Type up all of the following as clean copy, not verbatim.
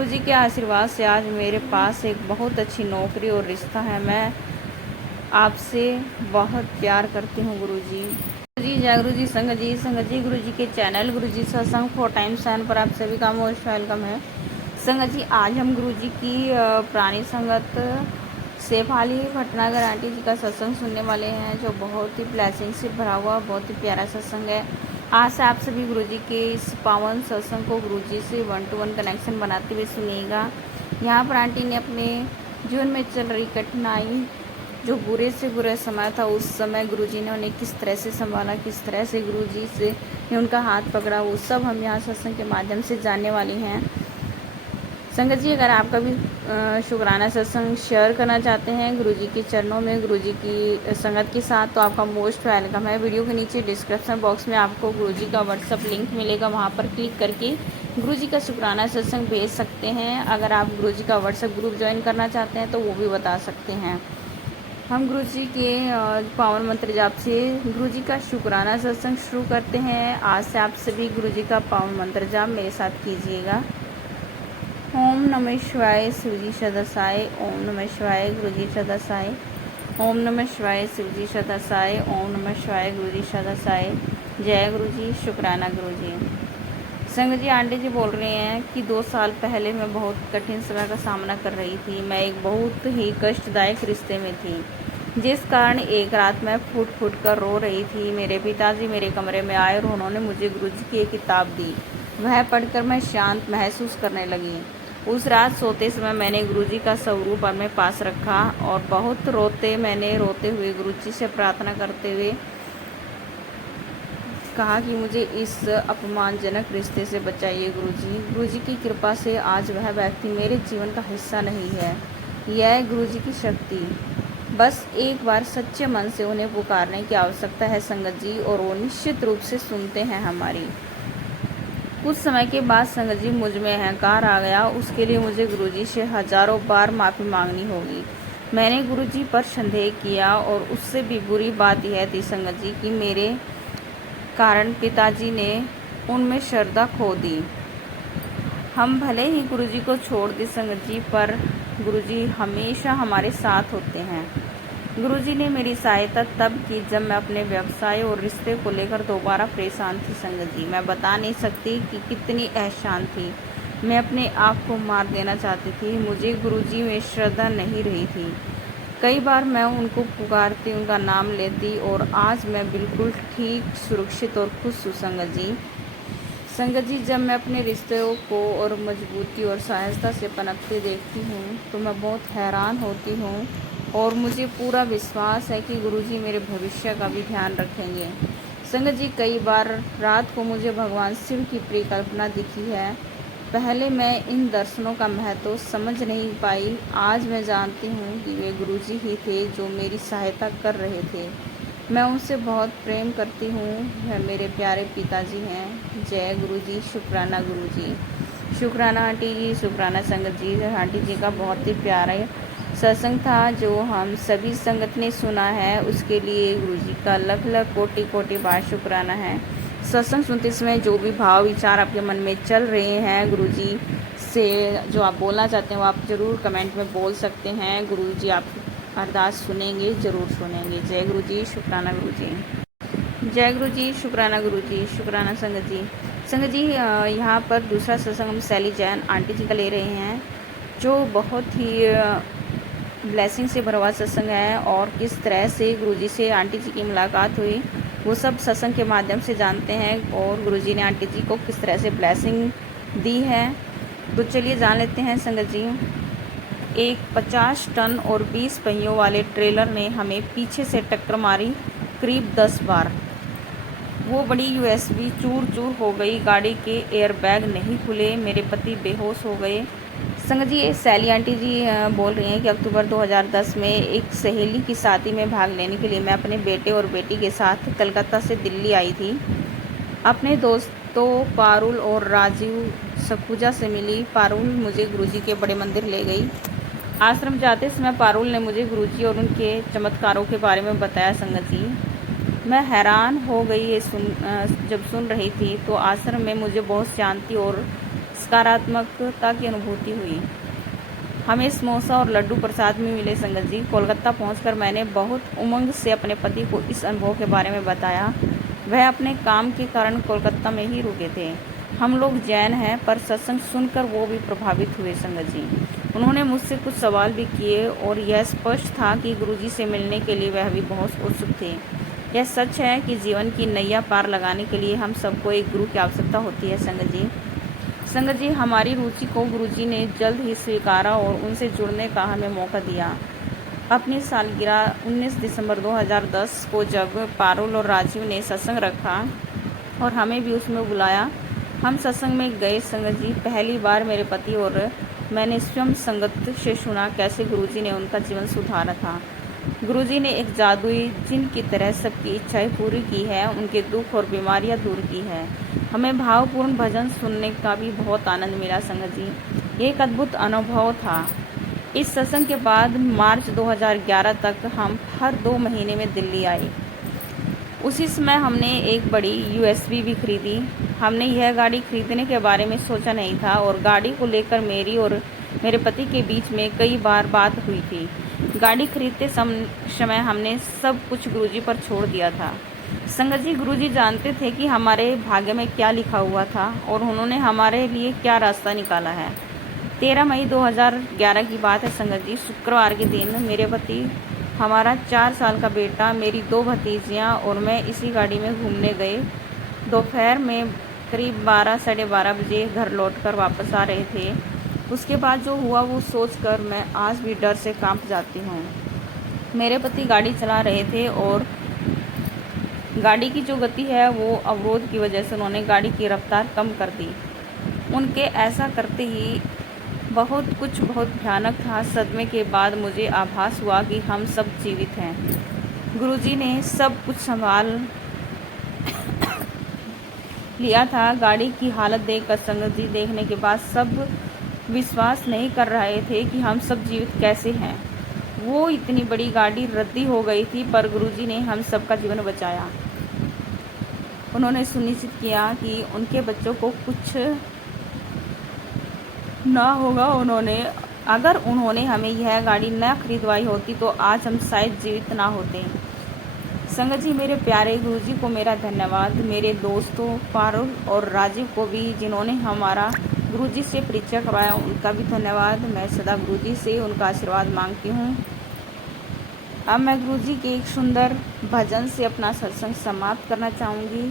गुरुजी के आशीर्वाद से आज मेरे पास एक बहुत अच्छी नौकरी और रिश्ता है। मैं आपसे बहुत प्यार करती हूँ गुरुजी। गुरुजी जय गुरुजी। संगत जी गुरुजी के चैनल गुरुजी सत्संग 4 टाइम्स चैनल पर आप सभी का मोस्ट वेलकम है। संगत जी आज हम गुरुजी की पुरानी संगत सेफाली भटनागर आंटी जी का सत्संग सुनने वाले हैं, जो बहुत ही ब्लेसिंग से भरा हुआ बहुत ही प्यारा सत्संग है। आज से आप सभी गुरुजी के इस पावन सत्संग को गुरुजी से 1-to-1 कनेक्शन बनाते हुए सुनिएगा। यहाँ पर आंटी ने अपने जीवन में चल रही कठिनाई, जो बुरे से बुरा समय था, उस समय गुरुजी ने उन्हें किस तरह से संभाला, किस तरह से गुरुजी से ने उनका हाथ पकड़ा, वो सब हम यहाँ सत्संग के माध्यम से जानने वाली हैं। संगत जी अगर आपका भी शुक्राना सत्संग शेयर करना चाहते हैं गुरुजी के चरणों में, गुरुजी की संगत के साथ, तो आपका मोस्ट वेलकम है। वीडियो के नीचे डिस्क्रिप्शन बॉक्स में आपको गुरुजी का व्हाट्सअप लिंक मिलेगा, वहां पर क्लिक करके गुरुजी का शुक्राना सत्संग भेज सकते हैं। अगर आप गुरुजी का व्हाट्सअप ग्रुप ज्वाइन करना चाहते हैं तो वो भी बता सकते हैं। हम गुरुजी के पावन मंत्र जाप से गुरुजी का शुक्राना सत्संग शुरू करते हैं। आज से आप सभी गुरुजी का पावन मंत्र जाप मेरे साथ कीजिएगा। ओम नमः शिवाय शिवजी सदसाय, ओम नमः शिवाय गुरुजी सदसाय, ओम नमः शिवाय शिवजी सदसाय, ओम नमः शिवाय गुरुजी सदसाय। जय गुरुजी। शुक्राना गुरुजी। संगत जी आंटी जी बोल रहे हैं कि 2 साल पहले मैं बहुत कठिन समय का सामना कर रही थी। मैं एक बहुत ही कष्टदायक रिश्ते में थी, जिस कारण एक रात मैं फूट फूट कर रो रही थी। मेरे पिताजी मेरे कमरे में आए और उन्होंने मुझे गुरुजी की एक किताब दी। वह पढ़कर मैं शांत महसूस करने लगी। उस रात सोते समय मैंने गुरुजी का स्वरूप अपने पास रखा और बहुत मैंने रोते हुए गुरुजी से प्रार्थना करते हुए कहा कि मुझे इस अपमानजनक रिश्ते से बचाइए गुरुजी। गुरुजी की कृपा से आज वह व्यक्ति मेरे जीवन का हिस्सा नहीं है। यह गुरुजी की शक्ति, बस एक बार सच्चे मन से उन्हें पुकारने की आवश्यकता है संगत जी, और वो निश्चित रूप से सुनते हैं हमारी। कुछ समय के बाद संगत जी मुझ में अहंकार आ गया। उसके लिए मुझे गुरुजी से हजारों बार माफ़ी मांगनी होगी। मैंने गुरुजी पर संदेह किया और उससे भी बुरी बात यह थी संगत जी कि मेरे कारण पिताजी ने उनमें श्रद्धा खो दी। हम भले ही गुरुजी को छोड़ दी संगत जी, पर गुरुजी हमेशा हमारे साथ होते हैं। गुरुजी ने मेरी सहायता तब की जब मैं अपने व्यवसाय और रिश्ते को लेकर दोबारा परेशान थी संगत जी। मैं बता नहीं सकती कि कितनी अशांत थी। मैं अपने आप को मार देना चाहती थी। मुझे गुरुजी में श्रद्धा नहीं रही थी। कई बार मैं उनको पुकारती, उनका नाम लेती, और आज मैं बिल्कुल ठीक, सुरक्षित और खुश हूँ संगत जी। संगत जी जब मैं अपने रिश्तों को और मजबूती और सहायता से पनपते देखती हूँ तो मैं बहुत हैरान होती हूँ, और मुझे पूरा विश्वास है कि गुरुजी मेरे भविष्य का भी ध्यान रखेंगे। संगत जी कई बार रात को मुझे भगवान शिव की परिकल्पना दिखी है। पहले मैं इन दर्शनों का महत्व समझ नहीं पाई। आज मैं जानती हूँ कि वे गुरुजी ही थे जो मेरी सहायता कर रहे थे। मैं उनसे बहुत प्रेम करती हूँ। वह मेरे प्यारे पिताजी हैं। जय गुरुजी। शुक्राना गुरुजी। शुक्राना आंटी जी। शुक्राना संगत जी। आंटी जी का बहुत ही प्यारा सत्संग था जो हम सभी संगत ने सुना है, उसके लिए गुरुजी का लख लख कोटि कोटि बार शुक्राना है। सत्संग सुनते समय जो भी भाव विचार आपके मन में चल रहे हैं गुरुजी से, जो आप बोलना चाहते हैं वो आप ज़रूर कमेंट में बोल सकते हैं। गुरुजी आपकी अरदास सुनेंगे, ज़रूर सुनेंगे। जय गुरुजी। शुक्राना गुरुजी। जय गुरुजी। शुक्राना गुरुजी। शुक्राना संगत जी। संगत जी यहाँ पर दूसरा सत्संग हम सैली जैन आंटी जी का ले रहे हैं, जो बहुत ही ब्लेसिंग से भरा हुआ सत्संग है। और किस तरह से गुरुजी से आंटी जी की मुलाकात हुई वो सब सत्संग के माध्यम से जानते हैं, और गुरुजी ने आंटी जी को किस तरह से ब्लेसिंग दी है। तो चलिए जान लेते हैं संगत जी। एक 50 टन और 20 पहियों वाले ट्रेलर ने हमें पीछे से टक्कर मारी करीब 10 बार। वो बड़ी यूएसबी चूर चूर हो गई। गाड़ी के एयरबैग नहीं खुले। मेरे पति बेहोश हो गए। संगत जी सैली आंटी जी बोल रही हैं कि अक्टूबर 2010 में एक सहेली की शादी में भाग लेने के लिए मैं अपने बेटे और बेटी के साथ कलकत्ता से दिल्ली आई थी। अपने दोस्तों पारुल और राजीव सखुजा से मिली। पारुल मुझे गुरुजी के बड़े मंदिर ले गई। आश्रम जाते समय पारुल ने मुझे गुरुजी और उनके चमत्कारों के बारे में बताया। संगत जी मैं हैरान हो गई ये जब सुन रही थी तो आश्रम में मुझे बहुत शांति और सकारात्मकता की अनुभूति हुई। हमें समोसा और लड्डू प्रसाद में मिले। संगत जी, कोलकाता पहुंचकर मैंने बहुत उमंग से अपने पति को इस अनुभव के बारे में बताया। वह अपने काम के कारण कोलकाता में ही रुके थे। हम लोग जैन हैं, पर सत्संग सुनकर वो भी प्रभावित हुए। संगत जी, उन्होंने मुझसे कुछ सवाल भी किए और यह स्पष्ट था कि गुरुजी से मिलने के लिए वह भी बहुत उत्सुक थे। यह सच है कि जीवन की नैया पार लगाने के लिए हम सबको एक गुरु की आवश्यकता होती है। संगत जी, हमारी रुचि को गुरुजी ने जल्द ही स्वीकारा और उनसे जुड़ने का हमें मौका दिया। अपनी सालगिरह 19 दिसंबर 2010 को जब पारुल और राजीव ने सत्संग रखा और हमें भी उसमें बुलाया, हम सत्संग में गए। संगत जी, पहली बार मेरे पति और मैंने स्वयं संगत से सुना कैसे गुरुजी ने उनका जीवन सुधारा था। गुरुजी ने एक जादुई जिन की तरह सबकी इच्छाएं पूरी की है, उनके दुख और बीमारियां दूर की है। हमें भावपूर्ण भजन सुनने का भी बहुत आनंद मिला। संगत जी, एक अद्भुत अनुभव था। इस सत्संग के बाद मार्च 2011 तक हम हर 2 महीने में दिल्ली आए। उसी समय हमने एक बड़ी यूएसवी भी खरीदी। हमने यह गाड़ी खरीदने के बारे में सोचा नहीं था और गाड़ी को लेकर मेरी और मेरे पति के बीच में कई बार बात हुई थी। गाड़ी खरीदते समय हमने सब कुछ गुरुजी पर छोड़ दिया था। संगत जी, गुरुजी जानते थे कि हमारे भाग्य में क्या लिखा हुआ था और उन्होंने हमारे लिए क्या रास्ता निकाला है। 13 मई 2011 की बात है। संगत जी, शुक्रवार के दिन मेरे पति, हमारा 4 साल का बेटा, मेरी 2 भतीजियाँ और मैं इसी गाड़ी में घूमने गए। दोपहर में करीब 12 साढ़े 12 बजे घर लौटकर वापस आ रहे थे। उसके बाद जो हुआ वो सोचकर मैं आज भी डर से कांप जाती हूँ। मेरे पति गाड़ी चला रहे थे और गाड़ी की जो गति है वो अवरोध की वजह से उन्होंने गाड़ी की रफ्तार कम कर दी। उनके ऐसा करते ही बहुत भयानक था। सदमे के बाद मुझे आभास हुआ कि हम सब जीवित हैं। गुरुजी ने सब कुछ संभाल लिया था। गाड़ी की हालत देखकर संगत जी, देखने के बाद सब विश्वास नहीं कर रहे थे कि हम सब जीवित कैसे हैं। वो इतनी बड़ी गाड़ी रद्दी हो गई थी, पर गुरुजी ने हम सबका जीवन बचाया। उन्होंने सुनिश्चित किया कि उनके बच्चों को कुछ ना होगा। अगर उन्होंने हमें यह गाड़ी न खरीदवाई होती तो आज हम शायद जीवित ना होते। संगत जी, मेरे प्यारे गुरुजी को मेरा धन्यवाद। मेरे दोस्तों पारुल और राजीव को भी, जिन्होंने हमारा गुरुजी से परिचय करवाया, उनका भी धन्यवाद। मैं सदा गुरुजी से उनका आशीर्वाद मांगती हूँ। अब मैं गुरुजी के एक सुंदर भजन से अपना सत्संग समाप्त करना चाहूँगी।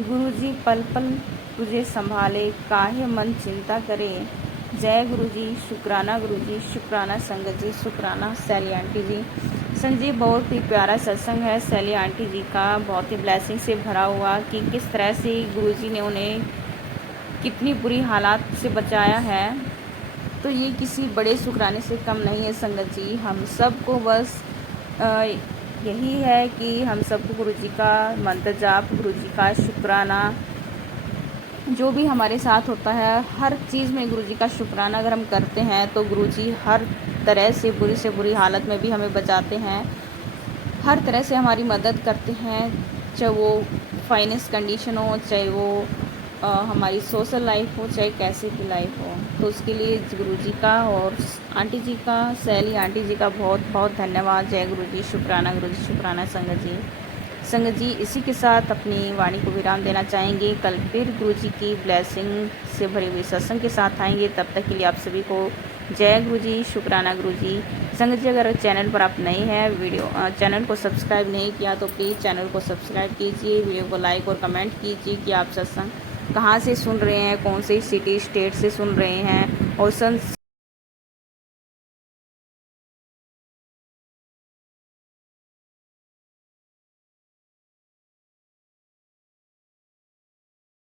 गुरुजी पल पल तुझे संभाले, काहे मन चिंता करे। जय गुरुजी, शुक्राना गुरुजी, शुक्राना संगत जी, शुक्राना सैली आंटी जी। संगत जी, बहुत ही प्यारा सत्संग है सैली आंटी जी का, बहुत ही ब्लेसिंग से भरा हुआ कि किस तरह से गुरुजी ने उन्हें कितनी बुरी हालात से बचाया है। तो ये किसी बड़े शुक्राने से कम नहीं है। संगत जी, हम सबको बस यही है कि हम सबको गुरुजी का मंत्र जाप, गुरुजी का शुक्राना, जो भी हमारे साथ होता है हर चीज़ में गुरुजी का शुक्राना अगर हम करते हैं तो गुरुजी हर तरह से बुरी हालत में भी हमें बचाते हैं, हर तरह से हमारी मदद करते हैं, चाहे वो फाइनेंस कंडीशन हो, चाहे वो हमारी सोशल लाइफ हो, चाहे कैसे की लाइफ हो। तो उसके लिए गुरुजी का और आंटी जी का, सैली आंटी जी का बहुत बहुत धन्यवाद। जय गुरुजी, शुक्राना गुरुजी, शुक्राना संगत जी। संगत जी, इसी के साथ अपनी वाणी को विराम देना चाहेंगे। कल फिर गुरुजी की ब्लेसिंग से भरे हुए सत्संग के साथ आएंगे। तब तक के लिए आप सभी को जय गुरुजी, शुक्राना गुरुजी। संगत जी, अगर चैनल पर आप नए हैं, चैनल को सब्सक्राइब नहीं किया तो प्लीज़ चैनल को सब्सक्राइब कीजिए, वीडियो को लाइक और कमेंट कीजिए कि आप सत्संग कहाँ से सुन रहे हैं, कौन सी सिटी स्टेट से सुन रहे हैं और